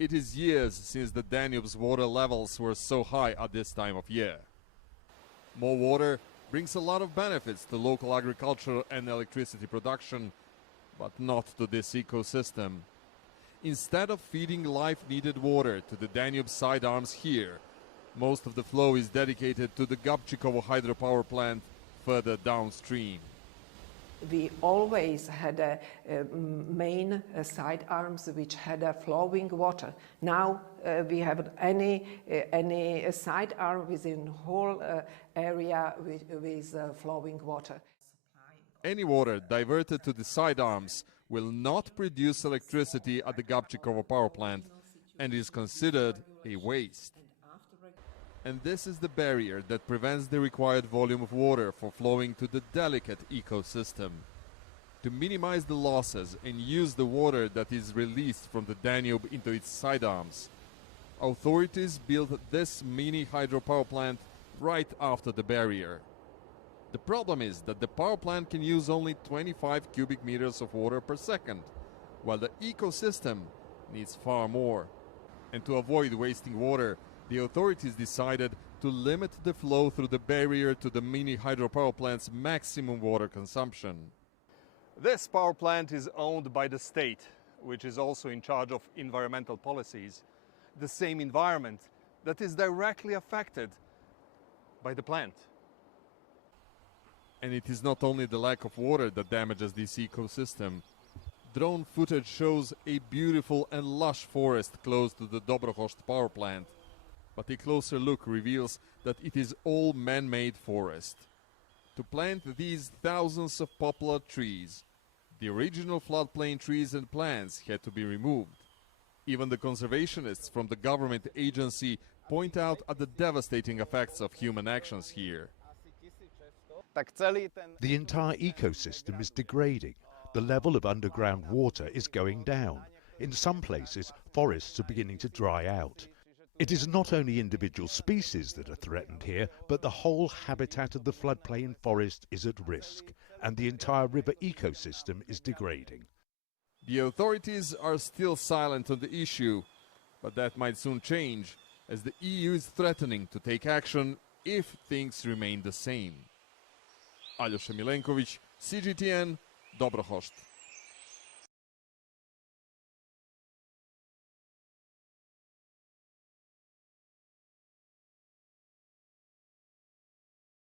It is years since the Danube's water levels were so high at this time of year. More water brings a lot of benefits to local agriculture and electricity production, but not to this ecosystem. Instead of feeding life-needed water to the Danube side arms here, most of the flow is dedicated to the Gabčikovo hydropower plant further downstream. We always had a main side arms which had a flowing water. Now we have any side arm within whole area with flowing water. Any water diverted to the side arms will not produce electricity at the Gabčikovo power plant and is considered a waste. And this is the barrier that prevents the required volume of water for flowing to the delicate ecosystem. To minimize the losses and use the water that is released from the Danube into its side arms, authorities built this mini hydropower plant right after the barrier. The problem is that the power plant can use only 25 cubic meters of water per second, while the ecosystem needs far more. And to avoid wasting water, the authorities decided to limit the flow through the barrier to the mini hydropower plant's maximum water consumption. This power plant is owned by the state, which is also in charge of environmental policies, the same environment that is directly affected by the plant. And it is not only the lack of water that damages this ecosystem. Drone footage shows a beautiful and lush forest close to the Dobrohost power plant. But a closer look reveals that it is all man-made forest. To plant these thousands of poplar trees, the original floodplain trees and plants had to be removed. Even the conservationists from the government agency point out at the devastating effects of human actions here. The entire ecosystem is degrading. The level of underground water is going down. In some places, forests are beginning to dry out. It is not only individual species that are threatened here, but the whole habitat of the floodplain forest is at risk, and the entire river ecosystem is degrading. The authorities are still silent on the issue, but that might soon change, as the EU is threatening to take action if things remain the same. Aljoša Milenković, CGTN, Dobrohost.